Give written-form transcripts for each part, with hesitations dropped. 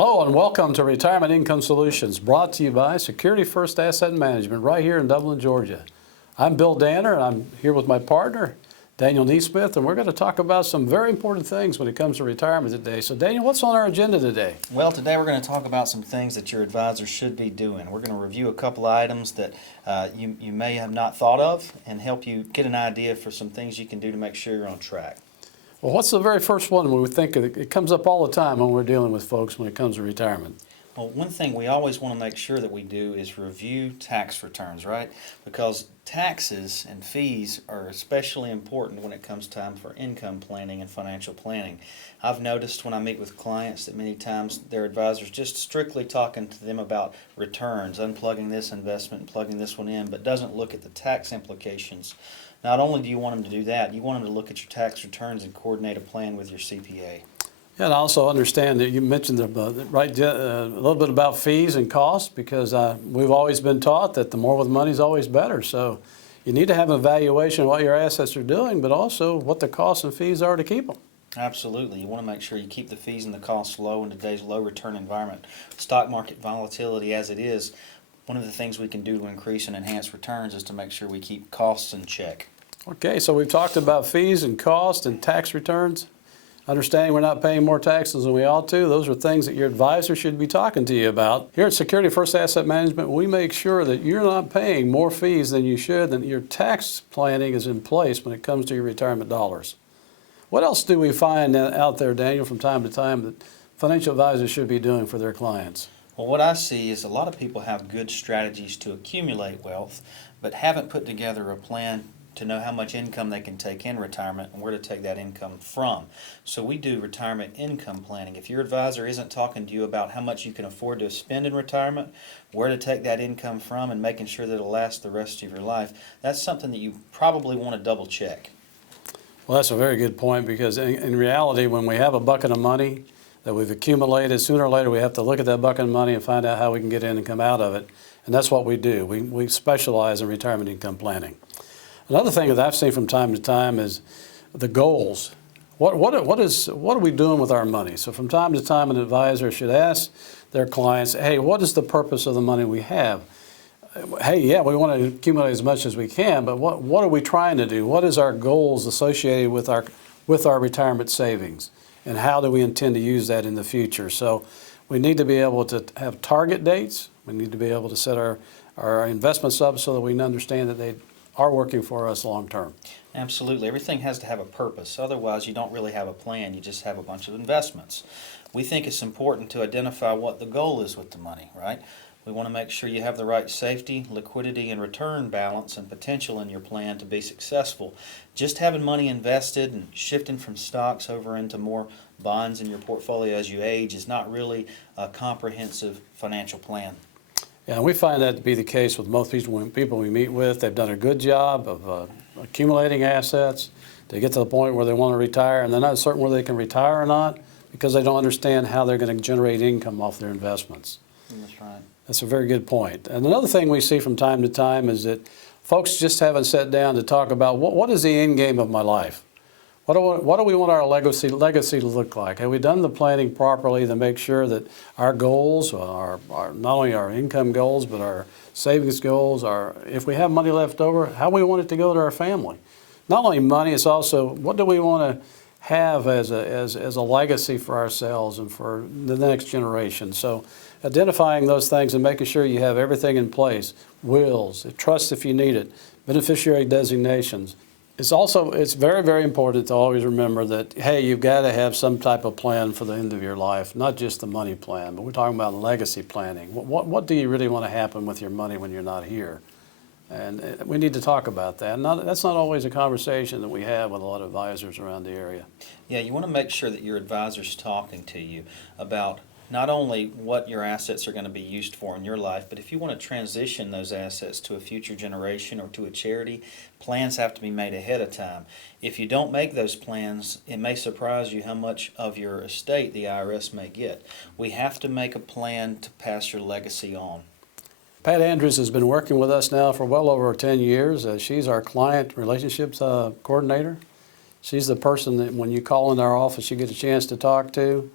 Hello and welcome to Retirement Income Solutions, brought to you by Security First Asset Management right here in Dublin, Georgia. I'm Bill Danner and I'm here with my partner, Daniel Neesmith, and we're going to talk about some very important things when it comes to retirement today. So Daniel, what's on our agenda today? Well, today we're going to talk about some things that your advisor should be doing. We're going to review a couple items that you may have not thought of and help you get an idea for some things you can do to make sure you're on track. Well, what's the very first one when we think of it? It comes up all the time when we're dealing with folks when it comes to retirement. Well, one thing we always want to make sure that we do is review tax returns, right? Because taxes and fees are especially important when it comes time for income planning and financial planning. I've noticed when I meet with clients that many times their advisors just strictly talking to them about returns, unplugging this investment and plugging this one in, but doesn't look at the tax implications. Not only do you want them to do that, you want them to look at your tax returns and coordinate a plan with your CPA. Yeah, and I also understand that you mentioned a little bit about fees and costs, because we've always been taught that the more with money is always better. So you need to have an evaluation of what your assets are doing, but also what the costs and fees are to keep them. Absolutely. You want to make sure you keep the fees and the costs low in today's low return environment. Stock market volatility as it is, one of the things we can do to increase and enhance returns is to make sure we keep costs in check. Okay, so we've talked about fees and costs and tax returns. Understanding we're not paying more taxes than we ought to, those are things that your advisor should be talking to you about. Here at Security First Asset Management, we make sure that you're not paying more fees than you should, that your tax planning is in place when it comes to your retirement dollars. What else do we find out there, Daniel, from time to time that financial advisors should be doing for their clients? Well, what I see is a lot of people have good strategies to accumulate wealth, but haven't put together a plan to know how much income they can take in retirement and where to take that income from. So we do retirement income planning. If your advisor isn't talking to you about how much you can afford to spend in retirement, where to take that income from, and making sure that it'll last the rest of your life, that's something that you probably want to double check. Well, that's a very good point, because in reality, when we have a bucket of money that we've accumulated, sooner or later we have to look at that bucket of money and find out how we can get in and come out of it. And that's what we do. We specialize in retirement income planning. Another thing that I've seen from time to time is the goals. What are we doing with our money? So from time to time, an advisor should ask their clients, hey, what is the purpose of the money we have? Hey, yeah, we want to accumulate as much as we can, but what are we trying to do? What is our goals associated with our retirement savings? And how do we intend to use that in the future? So we need to be able to have target dates. We need to be able to set our investments up so that we understand that they are working for us long term. Absolutely. Everything has to have a purpose. Otherwise, you don't really have a plan. You just have a bunch of investments. We think it's important to identify what the goal is with the money, right? We want to make sure you have the right safety, liquidity, and return balance and potential in your plan to be successful. Just having money invested and shifting from stocks over into more bonds in your portfolio as you age is not really a comprehensive financial plan. Yeah, and we find that to be the case with most people we meet with. They've done a good job of accumulating assets. They get to the point where they want to retire, and they're not certain whether they can retire or not because they don't understand how they're going to generate income off their investments. That's right. That's a very good point. And another thing we see from time to time is that folks just haven't sat down to talk about what is the end game of my life? What do we want our legacy to look like? Have we done the planning properly to make sure that our goals are not only our income goals, but our savings goals, if we have money left over, how we want it to go to our family? Not only money, it's also what do we want to have as a legacy for ourselves and for the next generation. So identifying those things and making sure you have everything in place, wills, trust if you need it, beneficiary designations. It's very, very important to always remember that, hey, you've got to have some type of plan for the end of your life, not just the money plan, but we're talking about legacy planning. What do you really want to happen with your money when you're not here? And we need to talk about that. That's not always a conversation that we have with a lot of advisors around the area. Yeah, you want to make sure that your advisor's talking to you about not only what your assets are going to be used for in your life, but if you want to transition those assets to a future generation or to a charity, plans have to be made ahead of time. If you don't make those plans, it may surprise you how much of your estate the IRS may get. We have to make a plan to pass your legacy on. Pat Andrews has been working with us now for well over 10 years. She's our client relationships coordinator. She's the person that when you call in our office you get a chance to talk to.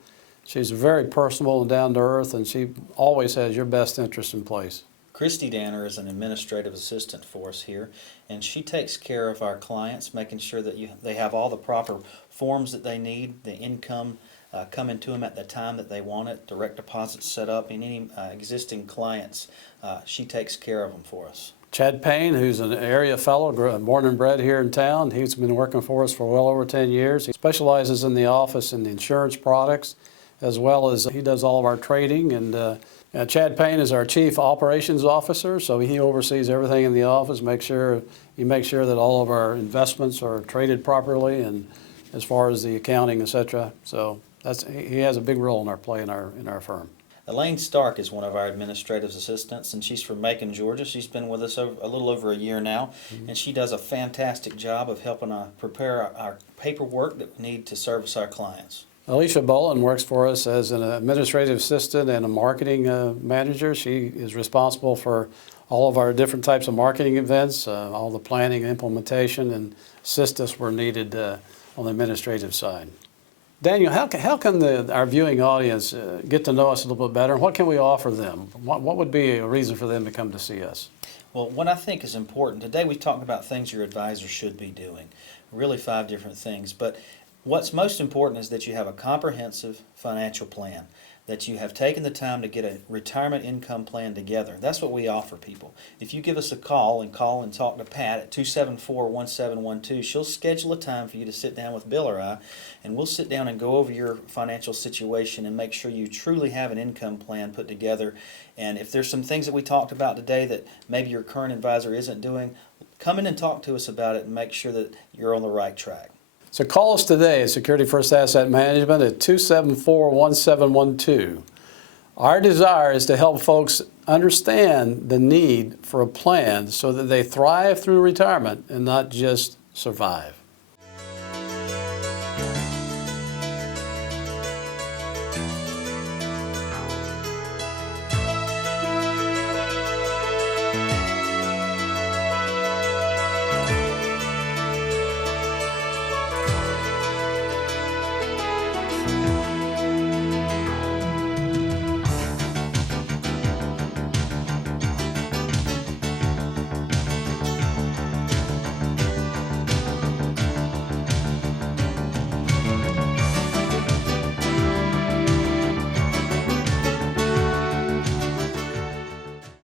She's very personable and down to earth, and she always has your best interest in place. Christy Danner is an administrative assistant for us here, and she takes care of our clients, making sure that they have all the proper forms that they need, the income coming to them at the time that they want it, direct deposits set up, and any existing clients, she takes care of them for us. Chad Payne, who's an area fellow, born and bred here in town, he's been working for us for well over 10 years. He specializes in the office in the insurance products, as well as he does all of our trading. And Chad Payne is our Chief Operations Officer, so he oversees everything in the office, he makes sure that all of our investments are traded properly, and as far as the accounting, etc. So he has a big role in our play in our firm. Elaine Stark is one of our administrative assistants, and she's from Macon, Georgia. She's been with us a little over a year now, and she does a fantastic job of helping prepare our paperwork that we need to service our clients. Alicia Bolin works for us as an administrative assistant and a marketing manager. She is responsible for all of our different types of marketing events, all the planning and implementation, and assist us where needed on the administrative side. Daniel, how can our viewing audience get to know us a little bit better, and what can we offer them? What would be a reason for them to come to see us? Well, what I think is important, today we talked about things your advisor should be doing, really 5 different things, but what's most important is that you have a comprehensive financial plan, that you have taken the time to get a retirement income plan together. That's what we offer people. If you give us a call and talk to Pat at 274-1712, she'll schedule a time for you to sit down with Bill or I, and we'll sit down and go over your financial situation and make sure you truly have an income plan put together. And if there's some things that we talked about today that maybe your current advisor isn't doing, come in and talk to us about it and make sure that you're on the right track. So call us today at Security First Asset Management at 274-1712. Our desire is to help folks understand the need for a plan so that they thrive through retirement and not just survive.